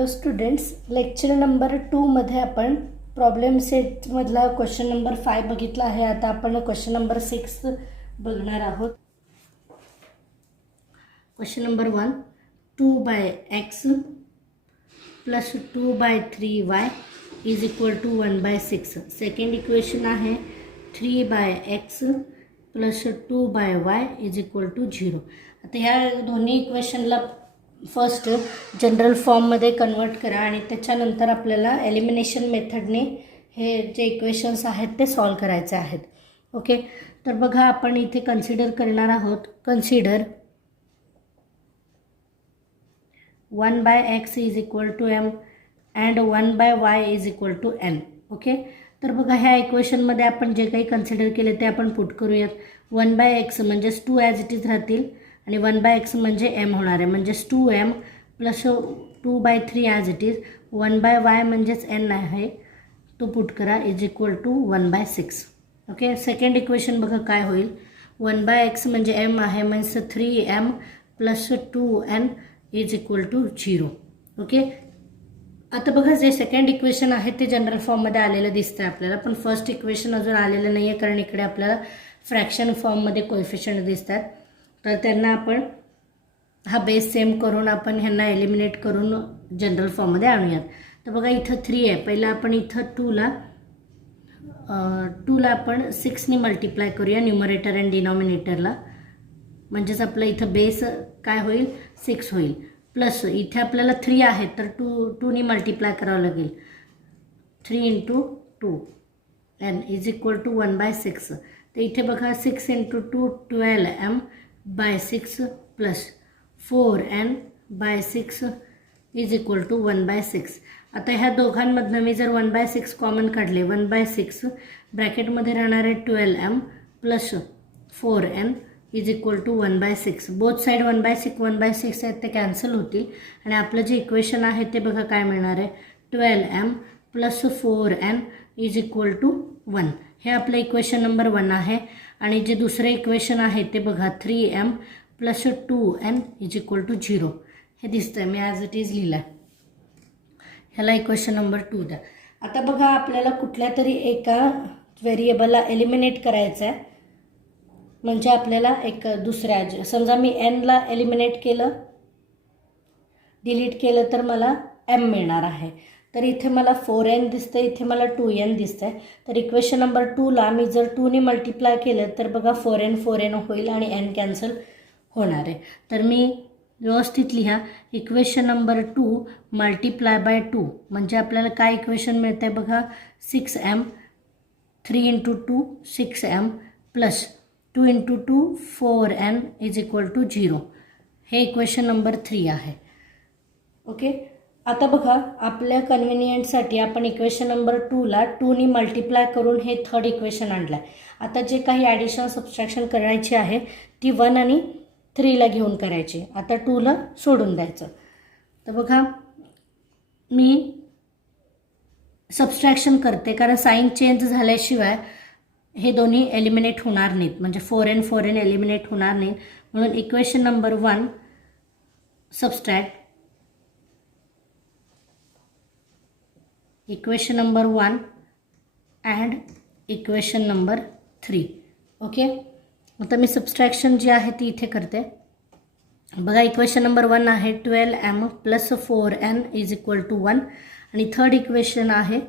Hello students, lecture number 2 मध्ये आपण problem सेटमधला question number 5 बघितला आहे. आता आपण क्वेश्चन नंबर 6 बघणार आहोत. Question number 1, 2/x plus 2/3y is equal to 1/6. Second equation आहे 3/x plus 2/y is equal to 0. आता ह्या दोन्ही इक्वेशनला फर्स्ट जनरल फॉर्ममध्ये कन्वर्ट करा आणि त्याच्यानंतर आपल्याला एलिमिनेशन मेथडने हे जे इक्वेशन्स आहेत ते सॉल्व करायचे आहेत. ओके, तर बघा आपण इथे कन्सिडर करणार आहोत. Consider 1/x is equal to m and 1/y is equal to n. Okay, तर बघा ह्या इक्वेशनमध्ये आपण जे काही कन्सिडर केले ते आपण पुट करूयात. 1/x म्हणजेच 2 ॲज इट इज राहतील आणि 1/x म्हणजे m होणार आहे, म्हणजेच 2m plus 2/3 as it is. 1/y म्हणजेच n आहे, तो पुट करा is equal to 1/6. Okay, second equation बघा काय होईल. 1/x म्हणजे m आहे, म्हणजे 3m plus 2n is equal to 0. Okay, आता बघा जे सेकंड इक्वेशन आहे ते जनरल फॉर्ममध्ये आलेलं दिसतं आपल्याला, पण फर्स्ट इक्वेशन अजून आलेलं नाही आहे कारण इकडे आपल्याला फ्रॅक्शन फॉर्ममध्ये कोएफिशियंट दिसतात. तर त्यांना आपण हा बेस सेम करून आपण ह्यांना एलिमिनेट करून जनरल फॉर्ममध्ये आणूयात. तर बघा इथं 3 आहे. पहिला आपण इथं 2ला आपण 6ने मल्टिप्लाय करूया न्यूमरेटर अँड डिनॉमिनेटरला, म्हणजेच आपलं इथं बेस काय होईल 6 होईल. प्लस इथे आपल्याला 3 आहे तर 2ने मल्टिप्लाय करावं लागेल. 3 × 2 n इज इक्वल टू 1/6. तर इथे बघा 6 × 2 12m/6 plus 4n/6 is equal to 1/6. आता ह्या दोघांमधनं मी जर 1/6 कॉमन काढले, 1/6 ब्रॅकेटमध्ये राहणार आहे 12m plus 4n is equal to 1/6. Both side 1/6 आहेत ते कॅन्सल होतील आणि आपलं जे इक्वेशन आहे ते बघा काय मिळणार आहे 12m plus 4n is equal to 1. हे आपलं इक्वेशन नंबर 1 आहे. आणि जे दुसरे इक्वेशन आहे ते बघा 3m plus 2n is equal to 0. हे दिसतंय, मी ॲज इट इज लिहिलं आहे. ह्याला इक्वेशन नंबर 2 द्या. आता बघा आपल्याला कुठल्या तरी एका व्हेरिएबलला एलिमिनेट करायचं आहे, म्हणजे आपल्याला एक दुसऱ्या समजा मी nला एलिमिनेट केलं, डिलीट केलं तर मला m मिळणार आहे. तर इथे मला 4n दिसतं, इथे मला 2n दिसतं आहे. तर इक्वेशन नंबर 2ला मी जर 2ने मल्टिप्लाय केलं तर बघा 4n होईल आणि n कॅन्सल होणार आहे. तर मी व्यवस्थित लिहा इक्वेशन नंबर 2 मल्टिप्लाय बाय 2 म्हणजे आपल्याला काय इक्वेशन मिळतं आहे बघा 6m 3 × 2 6m plus 2 × 2 4n is equal to 0. हे इक्वेशन नंबर 3 आहे. ओके, आता बघा आपल्या कन्व्हिनियंटसाठी आपण इक्वेशन नंबर 2ला 2ने मल्टिप्लाय करून हे थर्ड इक्वेशन आणलं आहे. आता जे काही ॲडिशन सबस्ट्रॅक्शन करायची आहे ती 1 आणि 3ला घेऊन करायची. आता 2ला सोडून द्यायचं. तर बघा मी सबस्ट्रॅक्शन करते कारण साईन चेंज झाल्याशिवाय हे दोन्ही एलिमिनेट होणार नाहीत, म्हणजे 4n एलिमिनेट होणार नाहीत. म्हणून equation number 1 subtract equation number 1 and equation number 3. Okay, आता मी सबस्ट्रॅक्शन जी आहे ती इथे करते. बघा इक्वेशन नंबर 1 आहे 12m plus 4n is equal to 1 आणि थर्ड इक्वेशन आहे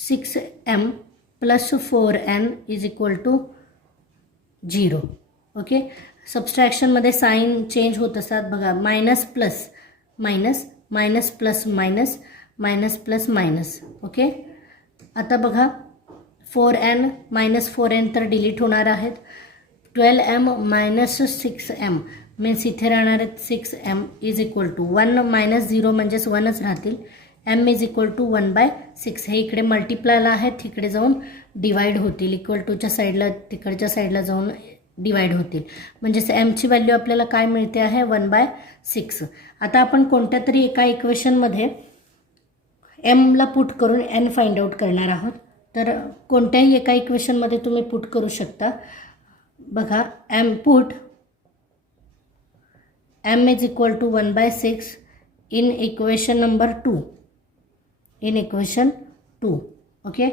6m plus 4n is equal to 0. Okay, सबस्ट्रॅक्शनमध्ये साईन चेंज होत असतात बघा, minus plus minus, minus plus minus, minus plus minus. Okay, आता बघा 4n मायनस 4n तर डिलीट होणार आहेत. 12m मायनस 6m मीन्स इथे राहणार आहेत 6m is equal to 1 minus 0 म्हणजेच 1च राहतील. m is equal to 1/6. हे इकडे मल्टिप्लायला आहेत, तिकडे जाऊन डिवाइड होतील. इक्वल टूच्या साईडला तिकडच्या साईडला जाऊन डिवाइड होतील, म्हणजेच mची व्हॅल्यू आपल्याला काय मिळते आहे 1/6. आता आपण कोणत्या तरी एका इक्वेशनमध्ये mला पुट करून n फाइंड आउट करणार आहोत. तर कोणत्याही एका इक्वेशनमध्ये तुम्ही पुट करू शकता. बघा m put m is equal to 1/6 in equation number 2. In equation 2. Okay.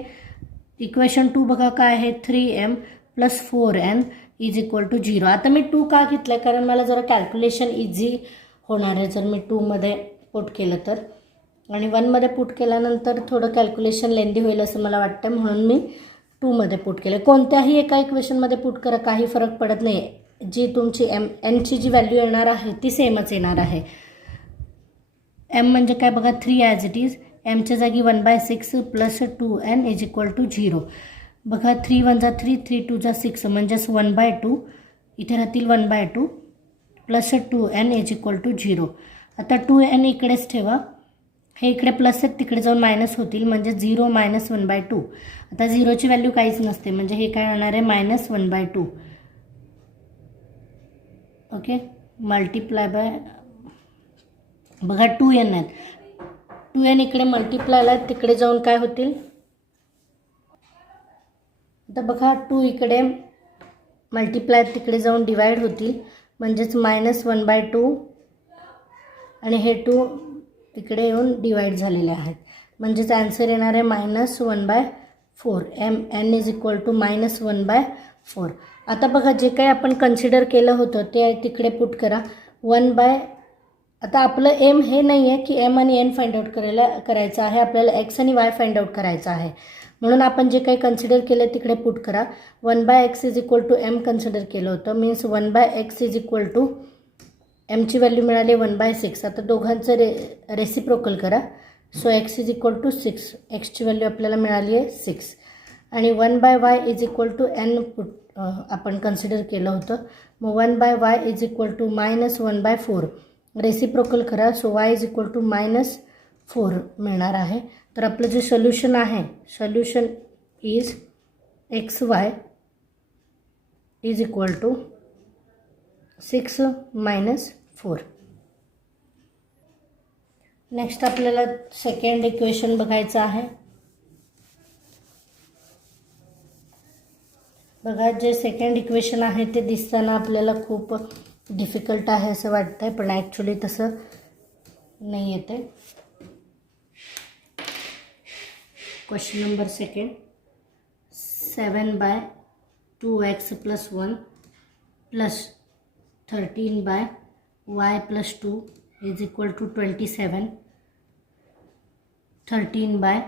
Equation 2 बघा काय आहे, 3m + 4n = 0. आता मी 2 का घेतलं आहे, कारण मला जरा कॅल्क्युलेशन इझी होणार आहे जर मी 2 मध्ये पुट केलं तर. आणि 1 मध्ये पुट केल्यानंतर थोडं कॅल्क्युलेशन लेंदी होईल असं मला वाटतं, म्हणून मी 2 मध्ये पुट केलं. कोणत्याही एका इक्वेशनमध्ये पुट करा, काही फरक पडत नाही. जी तुमची एनची जी व्हॅल्यू येणार आहे ती सेमच येणार आहे. एम म्हणजे काय बघा, 3 ॲज इट इज. एमच्या जागी 1/6 + 2n = 0. बघा 3 1 जा 3, 3 2 जा 6 म्हणजेच 1/2. इथे राहतील 1/2 + 2n = 0. आता 2n इकडेच ठेवा, हे इकडे प्लस आहेत तिकडे जाऊन मायनस होतील, म्हणजे 0 - 1/2. आता 0ची व्हॅल्यू काहीच नसते, म्हणजे हे काय होणार आहे, -1/2. ओके. मल्टिप्लाय बाय बघा 2n आहेत, 2n इकडे मल्टिप्लायला तिकडे जाऊन काय होतील. आता बघा 2 इकडे मल्टिप्लाय तिकडे जाऊन डिवाइड होतील, म्हणजेच -1/2 आणि हे 2 इकडे येऊन डिवाइड झालेले आहेत, म्हणजेच आन्सर येणार आहे -1/4. n = -1/4. आता बघा जे काही आपण कन्सिडर केलं होतं ते तिकडे पुट करा. आता आपलं एम हे नाही आहे की एम आणि एन फाइंड आउट करायचं आहे, आपल्याला एक्स आणि वाय फाइंड आउट करायचं आहे. म्हणून आपण जे काही कन्सिडर केलं तिकडे पुट करा. 1/x = m कन्सिडर केलं होतं, मीन्स 1/x = एमची व्हॅल्यू मिळाली 1/6. आता दोघांचं रेसिप्रोकल करा. So x = 6. एक्सची व्हॅल्यू आपल्याला मिळाली आहे 6. आणि 1/y = n आपण कन्सिडर केलं होतं, मग 1/y = -1/4. रेसिप्रोकल करा. सो y = -4 मिळणार आहे. तर आपलं जे सोल्युशन आहे, सोल्युशन इज xy = 6 - 4. नेक्स्ट आपल्याला सेकंड इक्वेशन बघायचं आहे. बघा जे सेकंड इक्वेशन आहे ते दिसताना आपल्याला खूप डिफिकल्ट आहे असं वाटतंय, पण ॲक्च्युली तसं नाही येते. Question number second, 7/2x + 1 + 13/y + 2 = 27. 13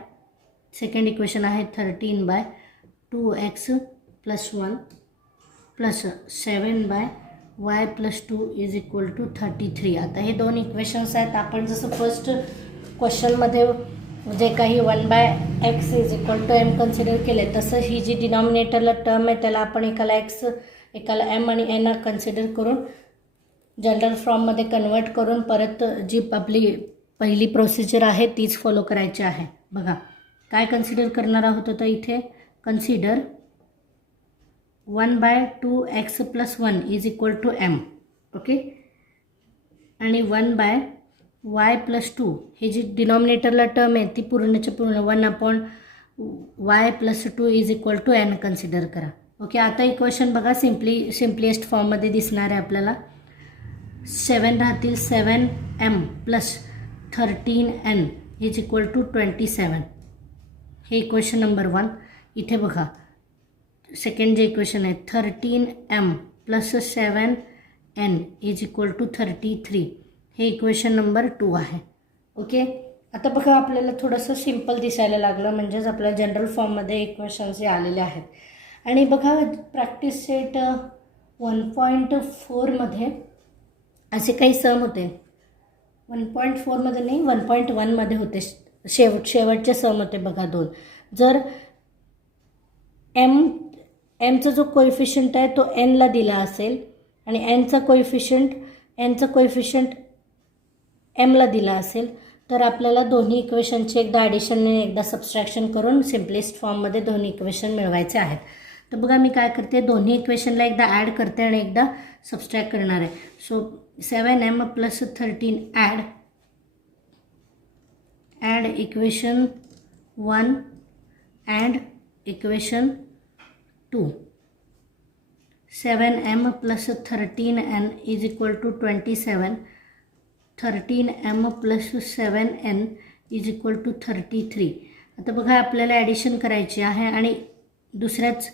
second equation आहे 13/2x + 1 + 7/y + 2 = 33. आता हे दोन इक्वेशन्स आहेत. आपण जसं फर्स्ट क्वेश्चनमध्ये जे काही 1/x = m कन्सिडर केले, तसं ही जी डिनॉमिनेटरला टर्म आहे त्याला आपण एकाला x एकाला m आणि n कन्सिडर करून जनरल फॉर्ममध्ये कन्वर्ट करून परत जी आपली पहिली प्रोसिजर आहे तीच फॉलो करायची आहे. बघा काय कन्सिडर करणार आहोत, तर इथे कन्सिडर 1/2x + 1 = m. ओके. आणि 1/y + 2 हे जी डिनॉमिनेटरला टर्म आहे ती पूर्णच्या पूर्ण 1/y + 2 = n कन्सिडर करा. ओके. आता इक्वेशन बघा सिम्पलीएस्ट फॉर्ममध्ये दिसणार आहे आपल्याला. 7 राहतील 7m + 13n = 27. हे इक्वेशन नंबर 1. इथे बघा सेकंड जे इक्वेशन आहे 13m + 7n = 33. हे इक्वेशन नंबर 2 आहे. ओके. आता बघा आपल्याला थोडंसं सिम्पल दिसायला लागलं, म्हणजेच आपल्या जनरल फॉर्ममध्ये इक्वेशन्स जे आलेले आहेत. आणि बघा प्रॅक्टिस सेट 1.4 मध्ये असे काही सम होते. 1.4 मध्ये नाही, 1.1 मध्ये होते. शेवटचे सम होते बघा 2. जर एमचा जो कोएफिशियंट आहे तो एनला दिला असेल आणि एनचा कोएफिशियंट एमला दिला असेल, तर आपल्याला दोन्ही इक्वेशनचे एकदा ॲडिशन आणि एकदा सबस्ट्रॅक्शन करून सिम्पलेस्ट फॉर्ममध्ये दोन्ही इक्वेशन मिळवायचे आहेत. तर बघा मी काय करते, दोन्ही इक्वेशनला एकदा ॲड करते आणि एकदा सबस्ट्रॅक्ट करणार आहे. So 7m + 13 add equation 1 and equation 2. 7m + 13n = 27 13m plus 7n is equal to 33. आता बघा आपल्याला ॲडिशन करायची आहे आणि दुसऱ्याच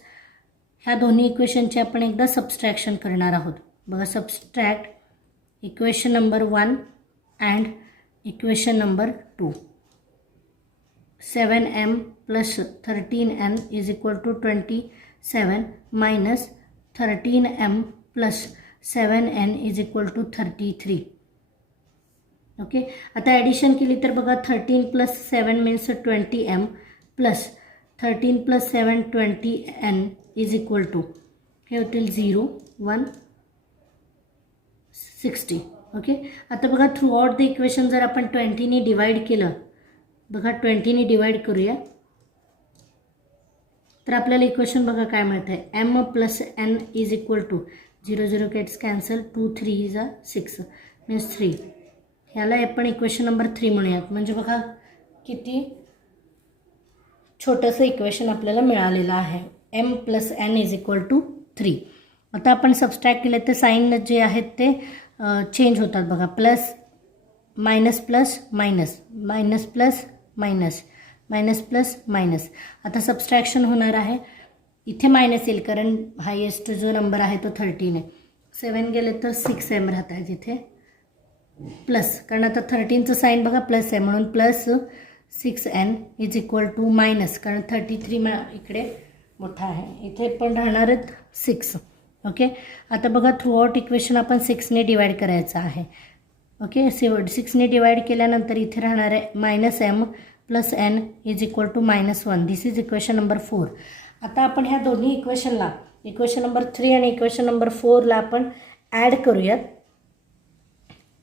ह्या दोन्ही इक्वेशनचे आपण एकदा सबस्ट्रॅक्शन करणार आहोत. बघा subtract equation number 1 and equation number 2. 7m plus 13n is equal to 27 minus 13m plus 7n is equal to 33. Okay, आता ॲडिशन केली तर बघा 13 plus 7 means 20m plus 13 plus 7 20n is equal to हे होतील 0 1 60. Okay, आता बघा through out the equation जर आपण 20ने डिवाइड केलं, बघा 20ने डिवाइड करूया तर आपल्याला इक्वेशन बघा काय मिळतं आहे. m plus n is equal to 0 0 gets cancel 2 3 is 6 means 3. ह्याला आपण इक्वेशन नंबर 3 म्हणूयात. म्हणजे बघा किती छोटंसं इक्वेशन आपल्याला मिळालेलं आहे. m plus n is equal to 3. आता आपण सबस्ट्रॅक्ट केलं तर साईन जे आहेत ते चेंज होतात बघा. Plus minus plus minus minus plus minus minus plus minus. आता सबस्ट्रॅक्शन होणार आहे. इथे मायनस येईल कारण हायेस्ट जो नंबर आहे तो 13 आहे. 7 गेले तर 6m राहत आहे तिथे प्लस, कारण आता 13चं साईन बघा प्लस आहे म्हणून plus 6n is equal to minus, कारण 33 इकडे मोठा आहे इथे पण राहणार 6. ओके, आता बघा थ्रू आउट इक्वेशन आपण 6ने डिवाइड करायचं आहे. ओके, 6ने डिवाइड केल्यानंतर इथे राहणार आहे minus m plus n is equal to -1. This is equation number 4. आता आपण ह्या दोन्ही इक्वेशनला इक्वेशन नंबर 3 आणि इक्वेशन नंबर 4ला आपण ॲड करूयात.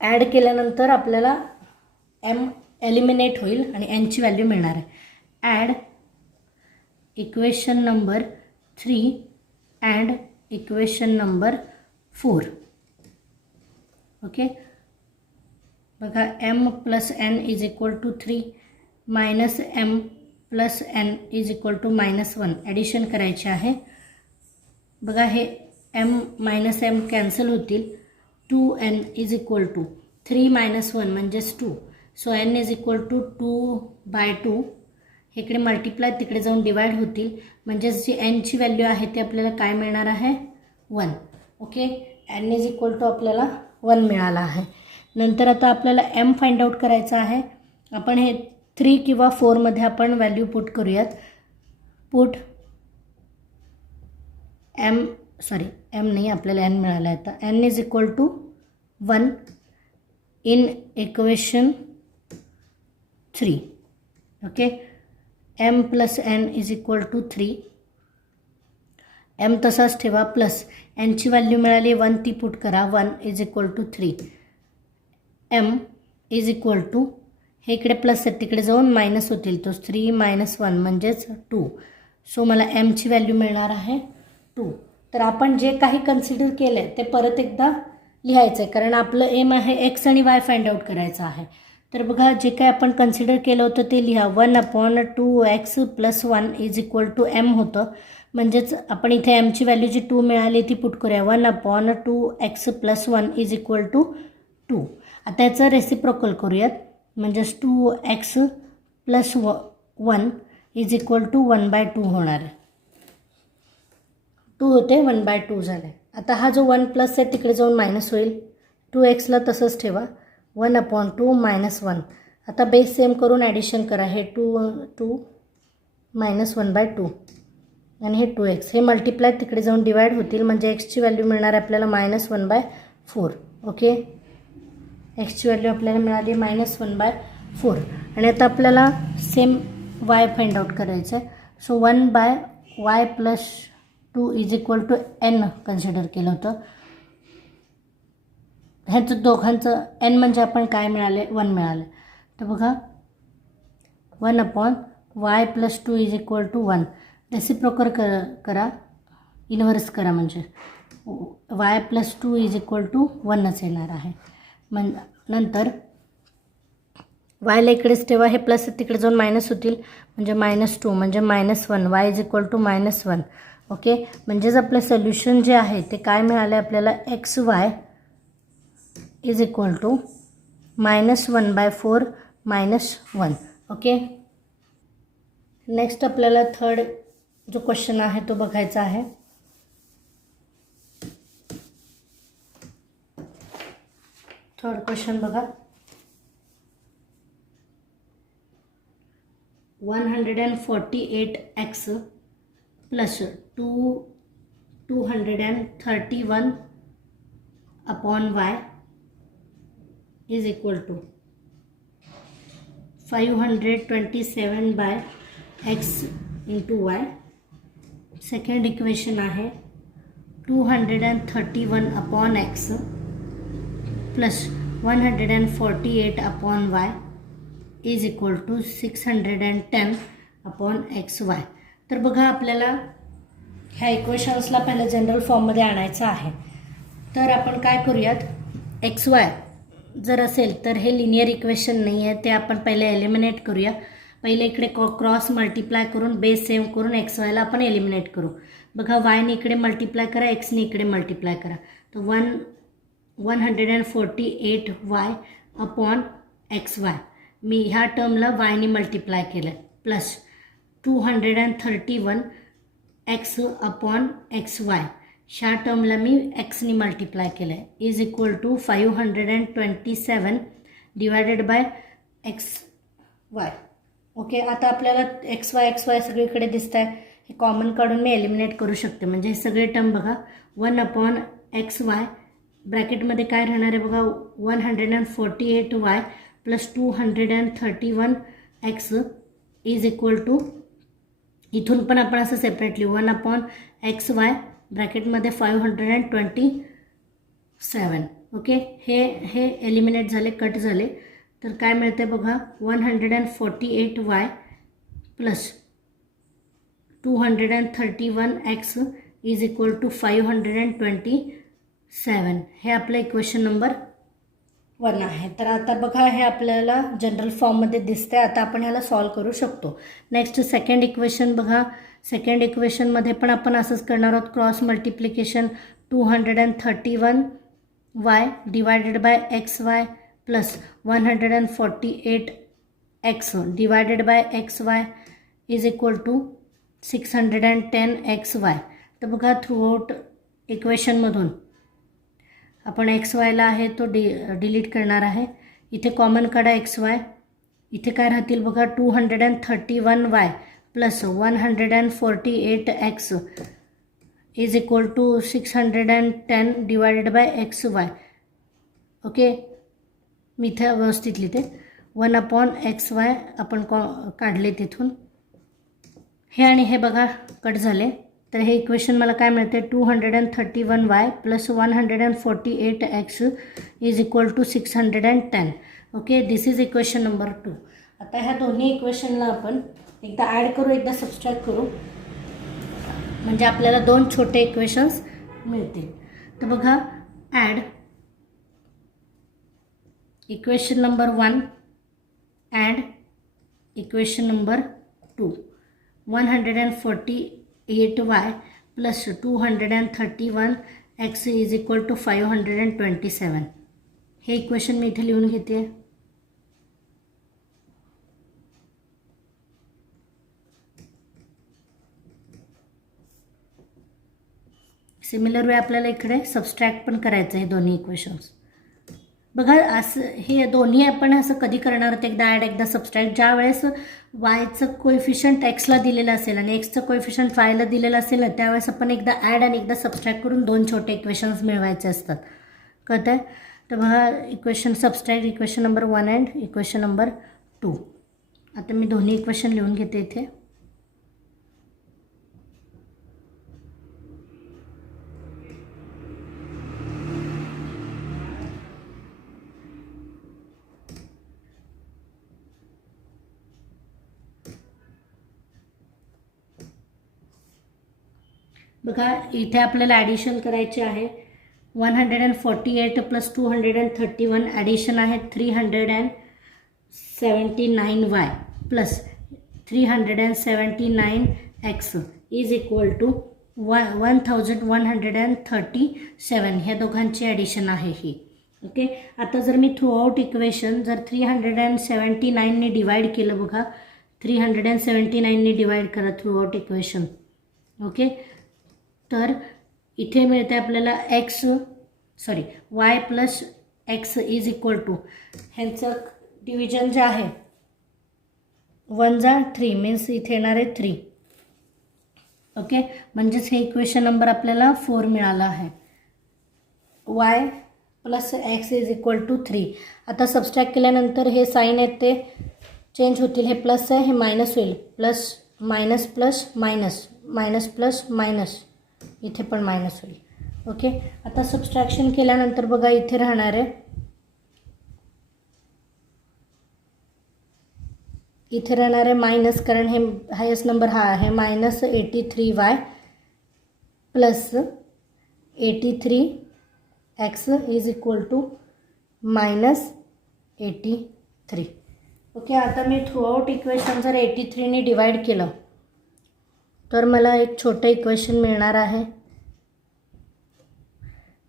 ॲड केल्यानंतर आपल्याला m एलिमिनेट होईल आणि n ची व्हॅल्यू मिळणार आहे. Add equation number 3 and equation number 4. Okay, बघा m plus n is equal to 3 minus m plus n is equal to -1. Addition करायचे आहे. बघा हे m मायनस m कॅन्सल होतील. 2n is equal to 3 minus 1 म्हणजेच 2. So n is equal to 2/2. इकडे multiply तिकडे जाऊन डिवाइड होतील म्हणजेच जी n ची व्हॅल्यू आहे ती आपल्याला काय मिळणार आहे 1. Okay, n is equal to आपल्याला 1 मिळाला आहे. नंतर आता आपल्याला m फाइंड आउट करायचं आहे. आपण हे 3 किंवा 4मध्ये आपण व्हॅल्यू पुट करूयात. पुट m नाही आपल्याला n मिळाला आहे. आता n is equal to 1 in equation 3. Okay, m plus n is equal to 3. m तसाच ठेवा प्लस n ची व्हॅल्यू मिळाली 1 ती पुट करा. 1 is equal to 3. m is equal to हे इकडे प्लस आहे तिकडे जाऊन मायनस होतील तो 3 मायनस 1 म्हणजेच 2. सो मला m ची व्हॅल्यू मिळणार आहे 2. तर आपण जे काही कन्सिडर केलं आहे ते परत एकदा लिहायचं आहे कारण आपलं एम आहे x आणि y फाइंड आउट करायचं आहे. तर बघा जे काय आपण कन्सिडर केलं होतं ते लिहा. 1/2x plus 1 is equal to m होतं. म्हणजेच आपण इथे m ची व्हॅल्यू जी 2 मिळाली ती पुट करूया. 1/2x plus 1 is equal to 2. आता याचं रेसिप्रोकल करूयात म्हणजेच 2x plus 1 is equal to 1/2 होणार आहे. 2 होते 1/2 झाले. आता हा जो 1 प्लस आहे तिकडे जाऊन मायनस होईल. 2xला तसंच ठेवा. 1/2 मायनस 1. आता बेस सेम करून ॲडिशन करा. हे 2 मायनस 1/2 आणि हे 2x हे मल्टिप्लाय तिकडे जाऊन डिवाइड होतील म्हणजे एक्सची व्हॅल्यू मिळणार आहे आपल्याला -1/4. ओके, एक्सची व्हॅल्यू आपल्याला मिळाली -1/4. आणि आता आपल्याला सेम y फाइंड आउट करायचं आहे. So 1/y plus 2 is equal to n consider केलं होतं. ह्याचं दोघांचं n म्हणजे आपण काय मिळाले 1 मिळालं. तर बघा 1/y plus 2 is equal to 1. Reciprocal करा इन्व्हर्स करा म्हणजे y plus 2 is equal to 1च येणार आहे. नंतर yला इकडेच ठेवा. हे प्लस तिकडे जाऊन मायनस होतील म्हणजे -2 म्हणजे -1. y is equal to -1. Okay, म्हणजेच आपलं सोल्युशन जे आहे ते काय मिळालं आपल्याला xy is equal to -1/4 -1. Okay. Next आपल्याला थर्ड जो क्वेश्चन आहे तो बघायचा आहे. थर्ड क्वेश्चन बघा. 148x plus 231 upon y is equal to 527 by x into y. Second equation आहे 231 upon x plus 148 upon y is equal to 610 upon XY. तर बघा आपल्याला ह्या इक्वेशन्सला पहिलं जनरल फॉर्ममध्ये आणायचं आहे. तर आपण काय करूयात, XY जर असेल तर हे लिनियर इक्वेशन नाही आहे, ते आपण पहिले एलिमिनेट करूया. पहिले इकडे क्रॉस मल्टिप्लाय करून बेस सेम करून XYला आपण एलिमिनेट करू. बघा वायने इकडे मल्टिप्लाय करा, एक्सने इकडे मल्टिप्लाय करा. तर 148y अपॉन XY मी ह्या टर्मला वायने मल्टिप्लाय केलं प्लस 231 x अपॉन XY ह्या टर्मला मी एक्सने मल्टिप्लाय केलं आहे is equal to 527 divided by XY. ओके. आता आपल्याला XY सगळीकडे दिसत आहे, हे कॉमन काढून मी एलिमिनेट करू शकते. म्हणजे हे सगळे टर्म बघा 1 अपॉन XY ब्रॅकेटमध्ये काय राहणार आहे बघा 148y plus 231 x is equal to, इथून पण आपण असं सेपरेटली 1 अपॉन XY ब्रॅकेटमध्ये 527. ओके. हे एलिमिनेट झाले, कट झाले. तर काय मिळते बघा 148y plus 231 x is equal to 527. हे आपलं इक्वेशन नंबर 1 आहे. तर आता बघा हे आपल्याला जनरल फॉर्ममध्ये दिसते. आता आपण ह्याला सॉल्व करू शकतो. नेक्स्ट सेकंड इक्वेशन बघा. सेकंड इक्वेशनमध्ये पण आपण असंच करणार आहोत, cross multiplication 231y divided by XY plus 148x divided by XY is equal to 610 XY. तर बघा थ्रूआउट इक्वेशनमधून आपण XYला आहे तो डिलीट करणार आहे. इथे कॉमन काढा XY. इथे काय राहतील बघा 231y plus 148x is equal to 610 divided by XY. Okay. मी इथे व्यवस्थित लिहिते 1 अपॉन XY आपण काढले तिथून. हे आणि हे बघा कट झाले. तर हे इक्वेशन मला काय मिळते 231y plus 148x is equal to 610. Okay. This is equation number 2. आता ह्या दोन्ही इक्वेशनला आपण एकदा ॲड करू, एकदा सबस्ट्रॅक्ट करू, म्हणजे आपल्याला दोन छोटे इक्वेशन्स मिळतील. तर बघा add equation number 1 and equation number 2. 148y plus 231x is equal to 527. हे इक्वेशन मी इथे लिहून घेते. सिमिलर वे आपल्याला इकडे सबस्ट्रॅक्ट पण करायचं आहे दोन्ही इक्वेशन्स. बघा असं हे दोन्ही आपण असं कधी करणार आहोत, एकदा ॲड एकदा सबस्ट्रॅक्ट. ज्या वेळेस वायचं कोएफिशियंट एक्सला दिलेलं असेल आणि एक्सचं कोएफिशियंट वायला दिलेलं असेल ना, त्यावेळेस आपण एकदा ॲड आणि एकदा सबस्ट्रॅक्ट करून दोन छोटे इक्वेशन्स मिळवायचे असतात. कळतं आहे. तर बघा equation subtract equation number 1 and equation number 2. आता मी दोन्ही इक्वेशन लिहून घेते इथे. बघा इथे आपल्याला ॲडिशन करायचे आहे. 148 प्लस 231 ॲडिशन आहे 379y plus 379x is equal to 1137. ह्या दोघांची ॲडिशन आहे ही. ओके. आता जर मी थ्रू आउट इक्वेशन जर 379ने डिवाइड केलं, बघा 379ने डिवाइड करा थ्रू आउट इक्वेशन. ओके. तर इथे मिळते आपल्याला y plus x is equal to, ह्यांचं डिव्हिजन जे आहे 1 जा 3 मीन्स इथे येणार आहे 3. ओके. म्हणजेच हे इक्वेशन नंबर आपल्याला 4 मिळालं आहे. y plus x is equal to 3. आता सबस्ट्रॅक्ट केल्यानंतर हे साईन आहेत ते चेंज होतील. हे प्लस आहे, हे मायनस होईल. Plus minus plus minus, minus plus minus, इथे पण मायनस होईल. ओके. आता सबस्ट्रॅक्शन केल्यानंतर बघा इथे राहणार आहे, इथे राहणार आहे मायनस, कारण हे हायेस्ट नंबर हा आहे. Minus 83y plus 83x is equal to minus 83. Okay. आता मी थ्रू आउट इक्वेशन जर 83ने डिवाइड केलं तर मला एक छोटं इक्वेशन मिळणार आहे.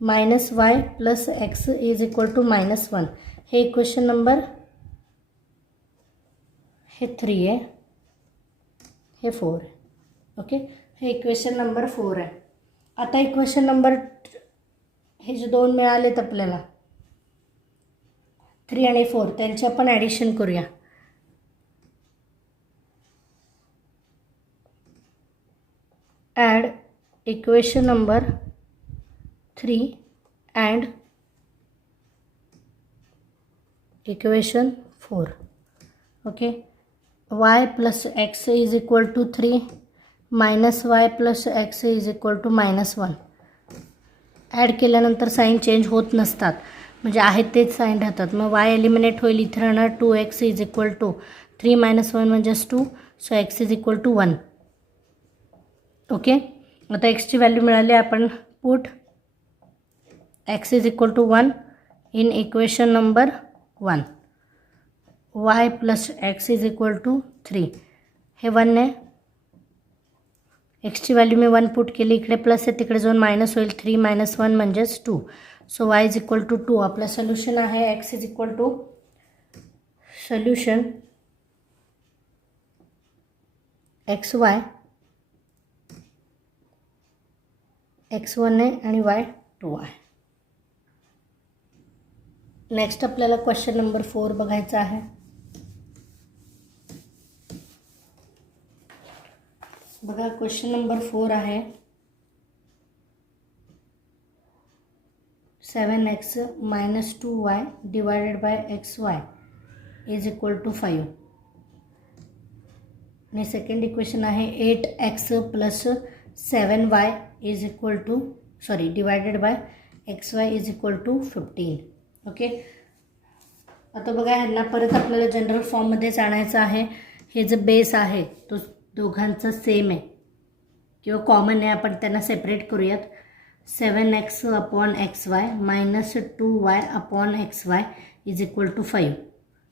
Minus y plus x is equal to minus 1. हे इक्वेशन नंबर हे 3 आहे, हे 4 आहे. ओके. हे इक्वेशन नंबर 4 आहे. आता इक्वेशन नंबर हे जे 2 मिळालेत आपल्याला 3 आणि 4, त्यांचे आपण ॲडिशन करूया. Add equation number 3 and equation 4. Okay. y plus x is equal to 3 minus y plus x is equal to minus 1. Add केल्यानंतर साईन चेंज होत नसतात, म्हणजे आहेत तेच साईन राहतात. मग y एलिमिनेट होईल. इथे राहणार 2x is equal to 3 minus 1 म्हणजेच 2. So x is equal to 1. Okay. आता एक्सची व्हॅल्यू मिळाली. आपण put x is equal to 1 in equation number 1. y plus x is equal to 3. हे 1 ने एक्सची व्हॅल्यू मी 1 पुट केली. इकडे प्लस आहे, तिकडे जाऊन मायनस होईल. 3 मायनस 1 म्हणजेच 2. So y is equal to 2. आपलं सोल्युशन आहे x is equal to solution xy x1 आहे आणि y 2 आहे. नेक्स्ट आपल्याला क्वेश्चन नंबर 4 बघायचा आहे. बघा क्वेश्चन नंबर 4 आहे 7x minus 2y divided by XY is equal to 5. आणि सेकंड इक्वेशन आहे 8x plus 7y is equal to divided by XY is equal to 15. Okay. आता बघा ह्यांना परत आपल्याला जनरल फॉर्ममध्येच आणायचं आहे. हे जे बेस आहे तो दोघांचा सेम आहे किंवा कॉमन आहे. आपण त्यांना सेपरेट करूयात. 7x upon XY minus 2y upon XY is equal to 5.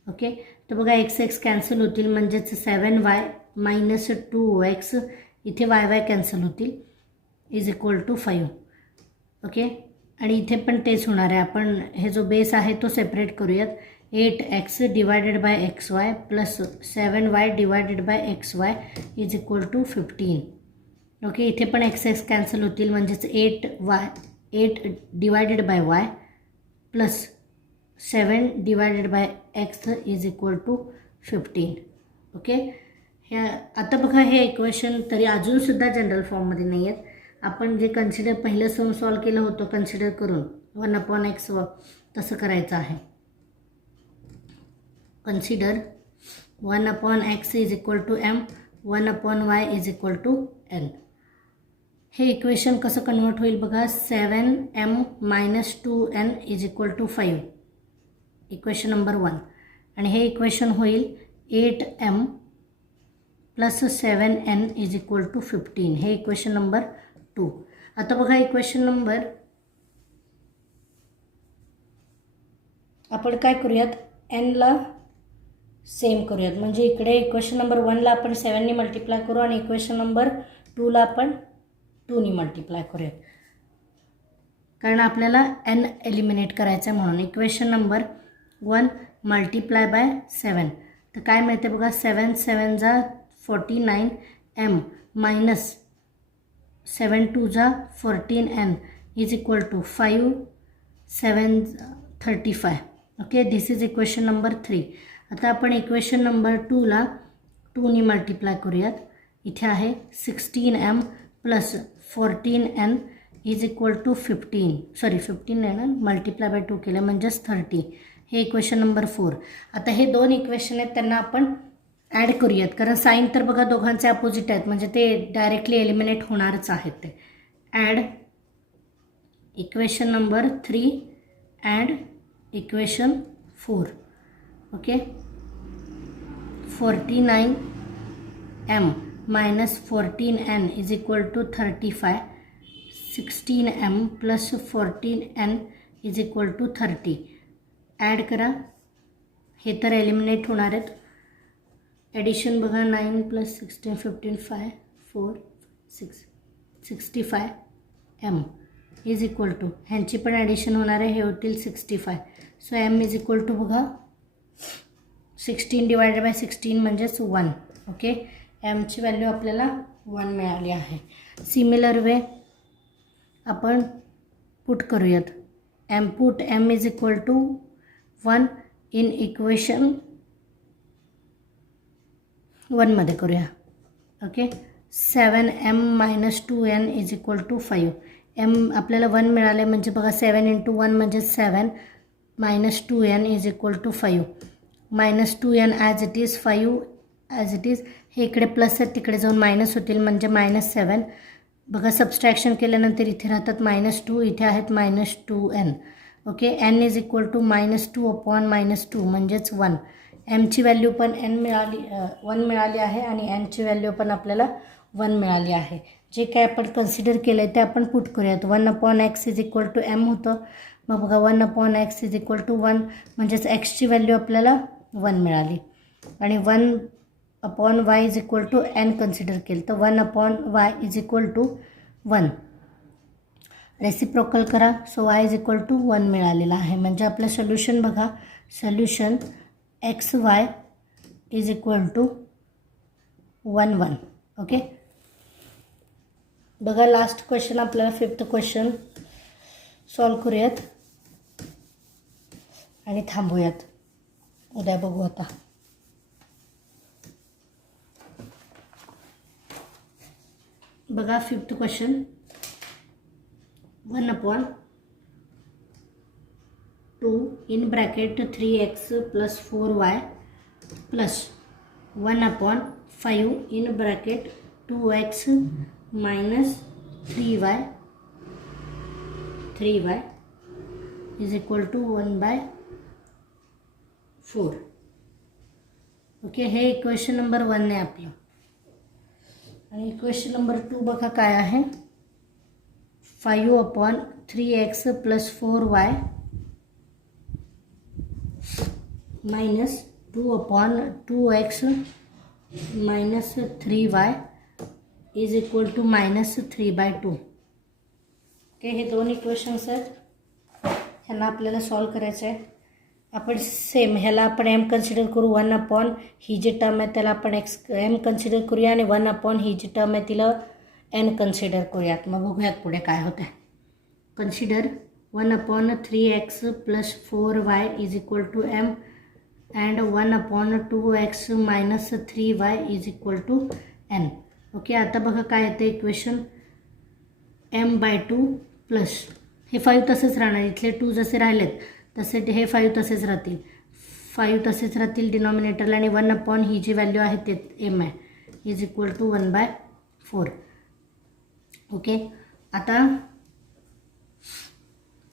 Okay. तर बघा x कॅन्सल होतील, म्हणजेच 7y मायनस 2x, इथे y कॅन्सल होतील, इज इक्वल टू 5. ओके. आणि इथे पण तेच होणार आहे. आपण हे जो बेस आहे तो सेपरेट करूयात. 8x divided by XY plus 7y divided by XY is equal to 15. Okay. इथे पण x कॅन्सल होतील, म्हणजेच 8 divided by y plus 7 divided by x is equal to 15. Okay. ह्या आता बघा हे इक्वेशन तरी अजूनसुद्धा जनरल फॉर्ममध्ये नाही आहेत. आपण जे कन्सिडर पहिलं सम सॉल्व केलं होतं कन्सिडर करून 1 अपॉन एक्स तसं करायचं आहे. Consider 1 upon x is equal to m, 1 upon y is equal to n. हे इक्वेशन कसं कन्वर्ट होईल बघा. 7m minus 2n is equal to 5, equation number 1. आणि हे इक्वेशन होईल 8m plus 7n is equal to 15. हे इक्वेशन नंबर 2. आता बघा इक्वेशन नंबर आपण काय करूयात, nला सेम करूयात. म्हणजे इकडे इक्वेशन नंबर 1ला आपण 7ने मल्टिप्लाय करू आणि इक्वेशन नंबर 2ला आपण 2ने मल्टिप्लाय करूयात. कारण आपल्याला n एलिमिनेट करायचं आहे म्हणून. Equation number 1 multiply by 7. तर काय मिळते बघा, 7 7 जा 49 m मायनस 7 2 जा 14 n is equal to 5 7 35. Okay, this is equation number 3. आता आपण इक्वेशन नंबर 2ला 2ने मल्टिप्लाय करूयात. इथे आहे 16m plus 14n is equal to 15 नाही ना, मल्टिप्लाय बाय 2 केलं म्हणजेच 30. हे इक्वेशन नंबर 4. आता हे दोन इक्वेशन आहेत, त्यांना आपण ॲड करूयात, कारण साईन तर बघा दोघांचे अपोजिट आहेत, म्हणजे ते डायरेक्टली एलिमिनेट होणारच आहेत. ते add equation number 3 add equation 4. Okay, 49m minus 14n is equal to 35. 16m plus 14n is equal to 30. Add करा, हे तर एलिमिनेट होणार आहेत. ॲडिशन बघा, 9 plus 16 15 5 4 6 65m is equal to, ह्यांची पण ॲडिशन होणार आहे, हे होतील 65. So m is equal to बघा 16 डिवायडेड बाय 16 म्हणजेच 1. ओके, mची व्हॅल्यू आपल्याला 1 मिळाली आहे. सिमिलर वे आपण पुट करूयात. Put m is equal to 1 in equation 1 मध्ये करूया. Okay, 7m minus 2n is equal to 5. m आपल्याला 1 मिळाले म्हणजे बघा 7 इंटू 1 म्हणजे 7 minus 2n is equal to 5. Minus 2n as it is, 5 as it is. हे इकडे प्लस आहेत, तिकडे जाऊन मायनस होतील म्हणजे मायनस 7. बघा सबस्ट्रॅक्शन केल्यानंतर इथे राहतात -2, इथे आहेत -2n. Okay, n is equal to -2 upon -2 म्हणजेच 1. mची व्हॅल्यू पण 1 मिळाली आहे आणि nची व्हॅल्यू पण आपल्याला 1 मिळाली आहे. जे काय आपण कन्सिडर केलं आहे ते आपण पुट करूयात. 1 upon x is equal to m होतं. मग बघा 1 upon x is equal to 1 म्हणजेच xची व्हॅल्यू आपल्याला 1 मिळाली. आणि 1 upon y is equal to n consider केलं तर 1 upon y is equal to 1. Reciprocal करा, so y is equal to 1 मिळालेला आहे. म्हणजे आपलं सोल्युशन बघा, solution xy is equal to 1 1. Okay, बघा लास्ट क्वेश्चन आपल्याला 5th क्वेश्चन सॉल्व करूयात आणि थांबूयात. उद्या बघू आता. बघा 5th question, 1 upon 2 in bracket 3x plus 4y plus 1 upon 5 in bracket 2x minus 3y is equal to 1/4. Okay, हे इक्वेशन नंबर 1 आहे आपलं. आणि इक्वेशन नंबर 2 बघा काय आहे, 5 upon 3x plus 4y minus 2 upon 2x minus 3y is equal to -3/2. Okay, हे दोन equations आहेत, ह्यांना आपल्याला सॉल्व करायचं आहे. आपण सेम ह्याला आपण m कन्सिडर करू. 1 अपॉन ही जी टर्म आहे त्याला आपण m कन्सिडर करूया आणि 1 अपॉन ही जी टर्म आहे तिला n कन्सिडर करूयात. मग बघूयात पुढे काय होतं आहे. Consider 1 upon 3x plus 4y is equal to m and 1 upon 2x minus 3y is equal to n. Okay, आता बघा काय येते इक्वेशन, m/2 प्लस हे 5 तसेच राहणार, इथले 2 जसे राहिलेत तसे हे 5 तसेच राहतील. 5 तसेच राहतील डिनॉमिनेटरला आणि 1 अपॉन ही जी व्हॅल्यू आहे ते m आहे इज इक्वल टू 1/4. ओके, आता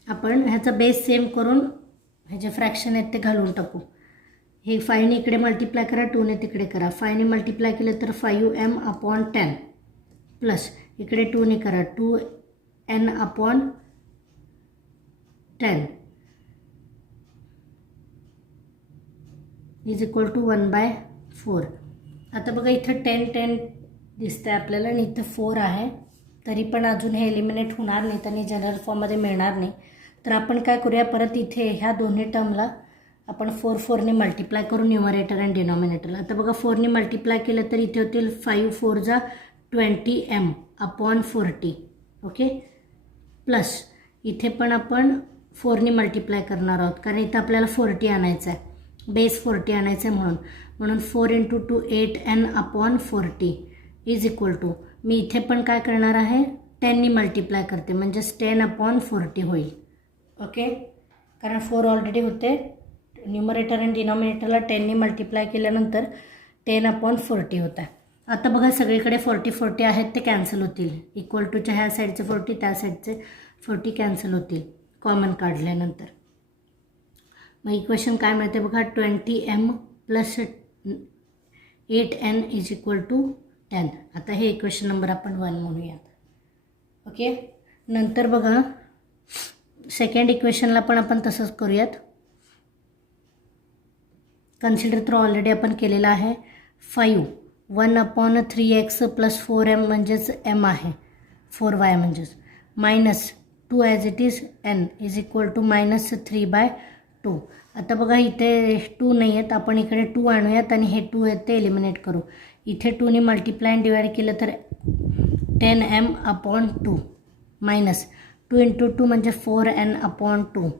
आपण ह्याचा बेस सेम करून हे जे फ्रॅक्शन आहेत ते घालून टाकू. हे 5ने इकडे मल्टिप्लाय करा, 2ने तिकडे करा. 5ने मल्टिप्लाय केलं तर 5m अपॉन 10 प्लस इकडे 2ने करा, 2n upon 10 is equal to 1/4. आता बघा इथं 10 10 दिसतं आहे आपल्याला आणि इथं 4 आहे. तरी पण अजून हे एलिमिनेट होणार नाहीत आणि जनरल फॉर्ममध्ये मिळणार नाही. तर आपण काय करूया, परत इथे ह्या दोन्ही टर्मला आपण 4ने मल्टिप्लाय करू न्यूमरेटर आणि डिनॉमिनेटरला. आता बघा 4ने मल्टिप्लाय केलं तर इथे होतील 5 4 जा 20m अपॉन 40. ओके, प्लस इथे पण आपण 4ने मल्टिप्लाय करणार आहोत कारण इथं आपल्याला 40 आणायचं आहे, बेस 40 आणायचं आहे म्हणून 4 × 2 8n upon 40 is equal to, मी इथे पण काय करणार आहे 10ने मल्टिप्लाय करते म्हणजेच 10 अपॉन 40 होईल. ओके, कारण 4 ऑलरेडी होते, न्यूमरेटर आणि डिनॉमिनेटरला 10ने मल्टिप्लाय केल्यानंतर 10 अपॉन 40 होता. आता बघा सगळीकडे 40 40 आहेत ते कॅन्सल होतील. इक्वल टूच्या ह्या साईडचे 40 त्या साईडचे 40 कॅन्सल होतील कॉमन काढल्यानंतर. मग इक्वेशन काय मिळते बघा, 20m plus 8n is equal to 10. आता हे इक्वेशन नंबर आपण 1 म्हणूयात. ओके, नंतर बघा सेकंड इक्वेशनला पण आपण तसंच करूयात. कन्सिडर थ्रू ऑलरेडी आपण केलेला आहे. 5 1/3x प्लस 4m म्हणजेच m आहे, 4y म्हणजेच minus 2 as it is n is equal to -3/2. आता बघा इथे 2 नाही आहेत, आपण इकडे 2 आणूयात आणि हे 2 आहेत ते एलिमिनेट करू. इथे 2ने मल्टिप्लाय आणि डिवाइड केलं तर 10m अपॉन 2 मायनस 2 × 2 म्हणजे 4n अपॉन 2.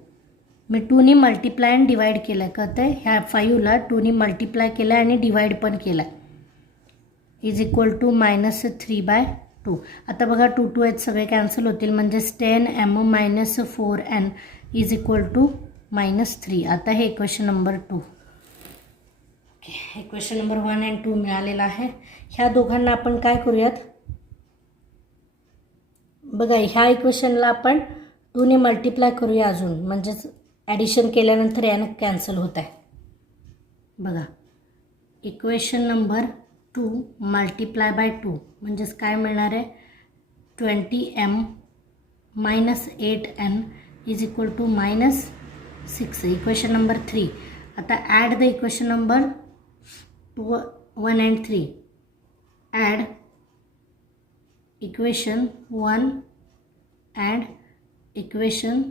मी 2ने मल्टिप्लाय आणि डिवाइड केलं आहे, कळतं आहे, ह्या 5ला 2ने मल्टिप्लाय केलं आहे आणि डिवाइड पण केलं आहे, इज इक्वल टू -3/2. आता बघा 2 2 आहेत सगळे कॅन्सल होतील म्हणजेच 10m minus 4n is equal to -3. आता हे equation number 2. Okay, equation number 1 आणि 2 मिळालेला आहे. ह्या दोघांना आपण काय करूयात बघा, ह्या इक्वेशनला आपण 2ने मल्टिप्लाय करूया अजून, म्हणजेच ॲडिशन केल्यानंतर यानं कॅन्सल होत आहे. बघा इक्वेशन नंबर 2 मल्टिप्लाय बाय 2 म्हणजेच काय मिळणार आहे, 20m minus 8n is equal to -6. Equation number 3. आता add the equation number 1 and 3. Add equation 1 and equation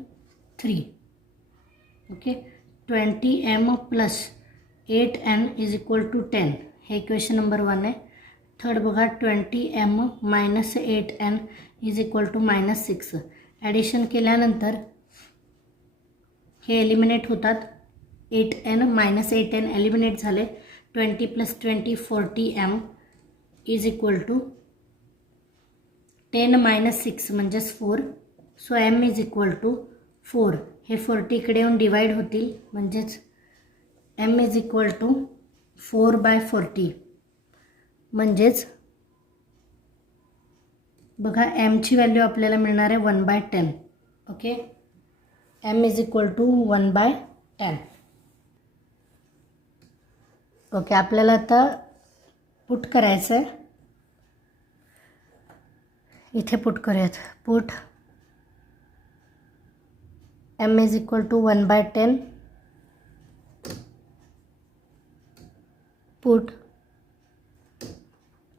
3. Okay, 20m plus 8n is equal to 10. हे इक्वेशन नंबर 1 आहे. थर्ड बघा 20m minus 8n is equal to -6. Addition केल्यानंतर हे eliminate होतात, 8n minus 8n eliminate झाले. 20 plus 20 40m is equal to 10 minus 6 म्हणजेच 4. So m is equal to 4. हे 40 इकडे येऊन डिवाइड होतील म्हणजेच m इज इक्वल टू 4/40 म्हणजेच बघा mची व्हॅल्यू आपल्याला मिळणार आहे 1/10. Okay, m is equal to 1/10. Okay, आपल्याला आता पुट करायचं आहे. इथे पुट करूयात. Put m is equal to 1/10. Put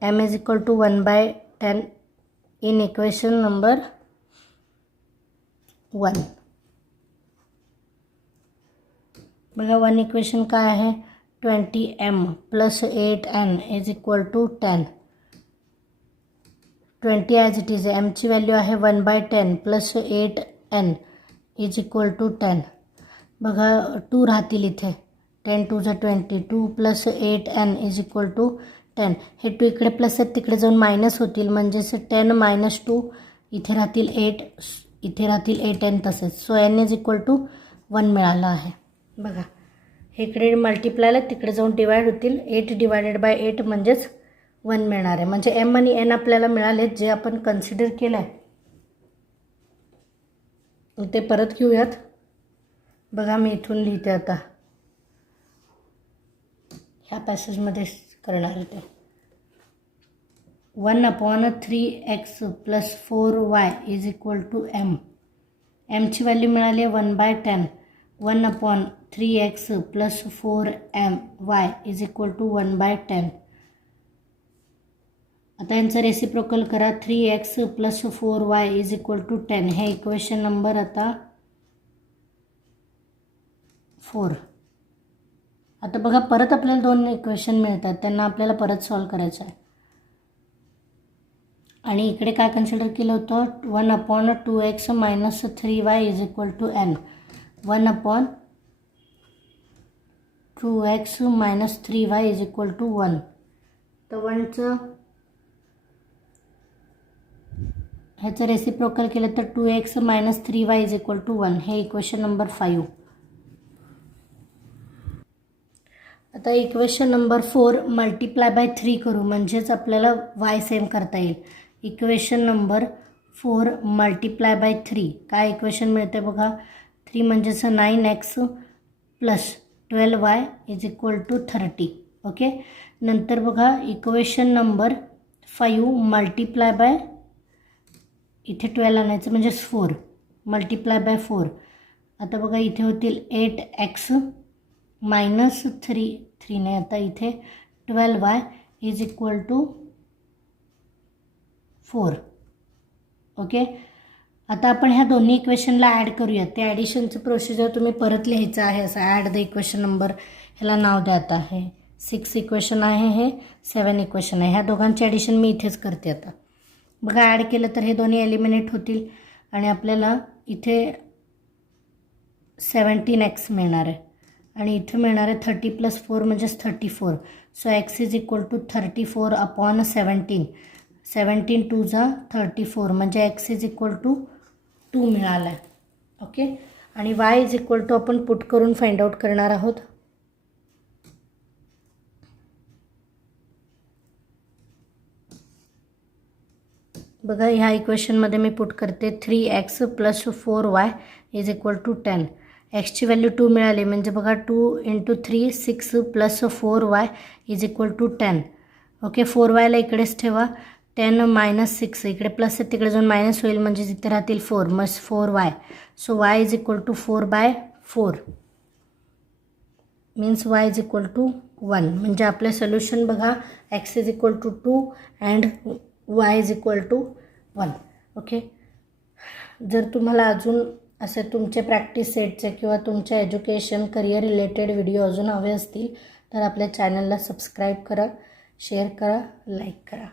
m is equal to 1/10 in equation number 1. बघा 1 इक्वेशन काय आहे, 20m plus 8n is equal to 10. 20 as it is, mची व्हॅल्यू आहे 1/10 plus 8n is equal to 10. बघा 2 राहतील इथे, 10 2 जा 20, 2 plus 8n is equal to 10. हे 2 इकडे प्लस आहेत तिकडे जाऊन मायनस होतील म्हणजेच 10 मायनस 2, इथे राहतील 8, इथे राहतील 8n तसेच. So n is equal to 1 मिळालं आहे. बघा हे इकडे मल्टिप्लायला तिकडे जाऊन डिवाइड होतील, 8 डिवायडेड बाय 8 म्हणजेच 1 मिळणार आहे. म्हणजे m आणि n आपल्याला मिळालेत जे आपण कन्सिडर केलं आहे. ते परत घेऊयात. बघा मी इथून लिहिते आता, ह्या पॅसेजमध्ये करणार आहे ते. 1/3x plus 4y is equal to m. mची व्हॅल्यू मिळाली आहे 1/10. 1/3x plus 4y is equal to 1/10. आता यांचं रेसिप्रोकल करा. 3x + 4y = 10. हे इक्वेशन नंबर आता 4. आता बघा परत आपल्याला दोन इक्वेशन मिळतात, त्यांना आपल्याला परत सॉल्व करायचं आहे. आणि इकडे काय कन्सिडर केलं होतं, 1/2x - 3y = n. 1/2x - 3y = 1. तर 1चं ह्याचं रेसिप्रोकल केलं तर 2x - 3y = 1. हे इक्वेशन नंबर 5. आता इक्वेशन नंबर 4 मल्टिप्लाय बाय 3 करू, म्हणजेच आपल्याला y सेम करता येईल. Equation number 4 multiply by 3. काय इक्वेशन मिळते बघा, 3 म्हणजेच 9x + 12y = 30. ओके. नंतर बघा इक्वेशन नंबर 5 मल्टिप्लाय बाय, इथे 12 आणायचं म्हणजे 4 मल्टिप्लाय बाय 4. आता बघा इथे होतील 8x - 3 नाही, आता इथे 12y = 4. ओके. आता आपण ह्या दोन्ही इक्वेशनला ॲड करूयात. ते ॲडिशनचं प्रोसिजर तुम्ही परत लिहायचं आहे. असं ॲड द इक्वेशन नंबर, ह्याला नाव द्यात आहे. 6 इक्वेशन आहे, हे 7 इक्वेशन आहे. ह्या दोघांचे ॲडिशन मी इथेच करते. आता बघा ॲड केलं तर हे दोन्ही एलिमिनेट होतील आणि आपल्याला इथे 17x मिळणार आहे आणि इथे मिळणार आहे 30 + 4 म्हणजेच 34. So x = 34/17. 17 2 जा 34 म्हणजे x = 2 मिळाला आहे. ओके. आणि y = आपण पुट करून फाइंड आउट करणार आहोत. बघा ह्या इक्वेशनमध्ये मी पुट करते 3x + 4y = 10. एक्सची व्हॅल्यू 2 मिळाली म्हणजे बघा 2 × 3 6 + 4y = 10. ओके. 4yला इकडेच ठेवा. 10 - 6 इकडे प्लस आहे, तिकडे जाऊन मायनस होईल म्हणजे तिथे राहतील 4, मग 4y. So y = 4/4 means y = 1. म्हणजे आपलं सोल्युशन बघा x = 2 अँड y = 1. ओके. जर तुम्हाला अजून असे तुमचे प्रॅक्टिस सेटचे किंवा तुमच्या एज्युकेशन करिअर रिलेटेड व्हिडिओ अजून हवे असतील तर आपल्या चॅनलला सबस्क्राईब करा, शेअर करा, लाईक करा.